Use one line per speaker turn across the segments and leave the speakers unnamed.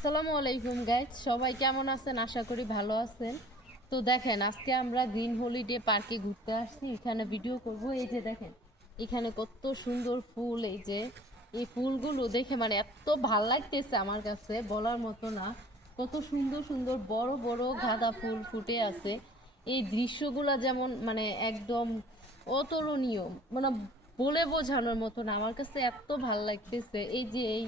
আসসালামু আলাইকুম গাইজ সবাই কেমন আছেন? আশা করি ভালো আছেন। তো দেখেন, আজকে আমরা গ্রিন হলিডে পার্কে ঘুরতে আসছি। এখানে ভিডিও করব। এই যে দেখেন, এখানে কত সুন্দর ফুল। এই যে, এই ফুলগুলো দেখে মানে এত ভালো লাগতেছে আমার কাছে, বলার মতো না। কত সুন্দর সুন্দর, বড় বড় গাঁদা ফুল ফুটে আছে। এই দৃশ্যগুলো যেমন মানে একদম অতুলনীয় মানে বলে বোঝানোর মতো না। আমার কাছে এত ভালো লাগতেছে। এই যে, এই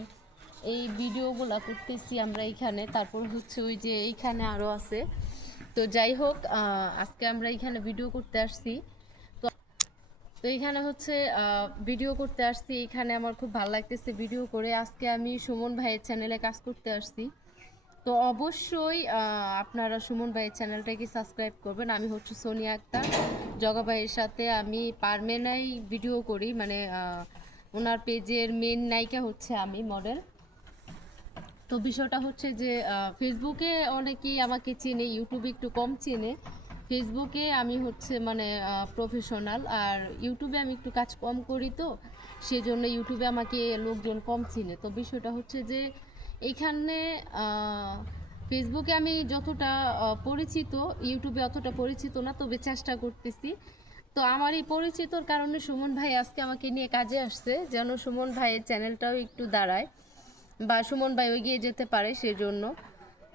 এই ভিডিওগুলো করতেছি আমরা এখানে। তারপর হচ্ছে ওই যে এইখানে আরও আছে। তো যাই হোক আজকে আমরা এখানে ভিডিও করতে আসছি। তো তো এখানে হচ্ছে ভিডিও করতে আসছি। এখানে আমার খুব ভালো লাগতেছে ভিডিও করে। আজকে আমি সুমন ভাইয়ের চ্যানেলে কাজ করতে আসছি। তো অবশ্যই আপনারা সুমন ভাইয়ের চ্যানেলটাকে সাবস্ক্রাইব করবেন। আমি হচ্ছে সোনিয়া আক্তার। জগা ভাইয়ের সাথে আমি পারমেনাই ভিডিও করি। মানে ওনার পেজের মেন নায়িকা হচ্ছে আমি মডেল তো বিষয়টা হচ্ছে যে ফেসবুকে অনেকেই আমাকে চেনে ইউটিউবে একটু কম চেনে। ফেসবুকে আমি হচ্ছে মানে প্রফেশনাল আর ইউটিউবে আমি একটু কাজ কম করি তো সেজন্য ইউটিউবে আমাকে লোকজন কম চিনে। তো বিষয়টা হচ্ছে যে এইখানে আহ, ফেসবুকে আমি যতটা পরিচিত ইউটিউবে অতটা পরিচিত না তবে চেষ্টা করতেছি। তো আমার এই পরিচিতর কারণে সুমন ভাই আজকে আমাকে নিয়ে কাজে আসছে যেন সুমন ভাইয়ের চ্যানেলটাও একটু দাঁড়ায়। বা সুমন ভাই এগিয়ে যেতে পারে সেজন্য।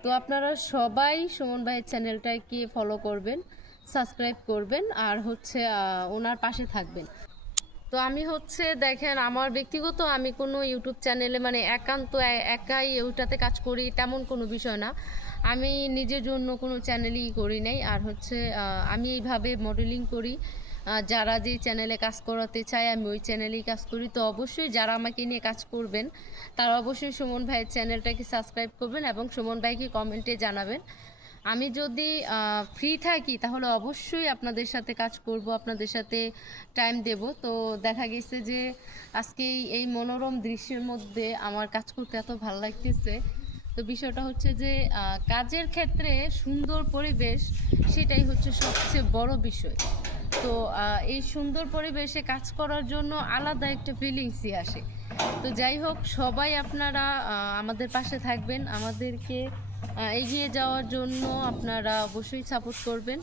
তো আপনারা সবাই সুমন ভাইয়ের চ্যানেলটাকে ফলো করবেন সাবস্ক্রাইব করবেন আর হচ্ছে ওনার পাশে থাকবেন। তো আমি হচ্ছে দেখেন, আমার ব্যক্তিগত আমি কোনো ইউটিউব চ্যানেলে মানে একান্ত, একাই ওইটাতে কাজ করি তেমন কোনো বিষয় না। আমি নিজের জন্য কোনো চ্যানেলই করি নাই। আর হচ্ছে আমি এইভাবে মডেলিং করি। যারা যে চ্যানেলে কাজ করাতে চায়, আমি ওই চ্যানেলেই কাজ করি। তো অবশ্যই যারা আমাকে নিয়ে কাজ করবেন, তারা অবশ্যই সুমন ভাইয়ের চ্যানেলটাকে সাবস্ক্রাইব করবেন এবং সুমন ভাইকে কমেন্টে জানাবেন। আমি যদি ফ্রি থাকি, তাহলে অবশ্যই আপনাদের সাথে কাজ করব, আপনাদের সাথে টাইম দেব। তো দেখা গেছে যে আজকে এই- মনোরম দৃশ্যের মধ্যে আমার কাজ করতে এত ভালো লাগতেছে। তো বিষয়টা হচ্ছে যে কাজের ক্ষেত্রে সুন্দর পরিবেশ, সেটাই হচ্ছে সবচেয়ে বড় বিষয়। তো এই সুন্দর পরিবেশে কাজ করার জন্য আলাদা একটা ফিলিংসই আসে। তো যাই হোক, সবাই আপনারা আমাদের পাশে থাকবেন। আমাদেরকে এগিয়ে যাওয়ার জন্য আপনারা অবশ্যই সাপোর্ট করবেন।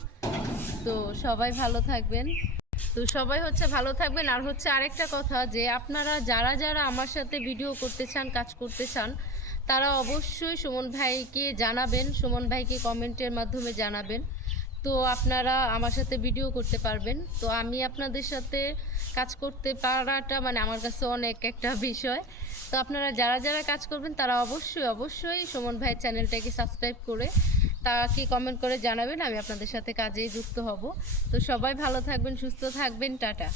তো সবাই ভালো থাকবেন। তো সবাই হচ্ছে ভালো থাকবেন। আর হচ্ছে আরেকটা কথা যে, আপনারা যারা যারা আমার সাথে ভিডিও করতে চান, কাজ করতে চান, তারা অবশ্যই সুমন ভাইকে জানাবেন। সুমন ভাইকে কমেন্টের মাধ্যমে জানাবেন। তো আপনারা আমার সাথে ভিডিও করতে পারবেন। তো আমি আপনাদের সাথে কাজ করতে পারাটা মানে আমার কাছে অনেক একটা বিষয়। তো আপনারা যারা যারা কাজ করবেন, তারা অবশ্যই অবশ্যই সুমন ভাইয়ের চ্যানেলটাকে সাবস্ক্রাইব করে তাকে কমেন্ট করে জানাবেন, আমি আপনাদের সাথে কাজেই যুক্ত হব। তো সবাই ভালো থাকবেন, সুস্থ থাকবেন, টাটা।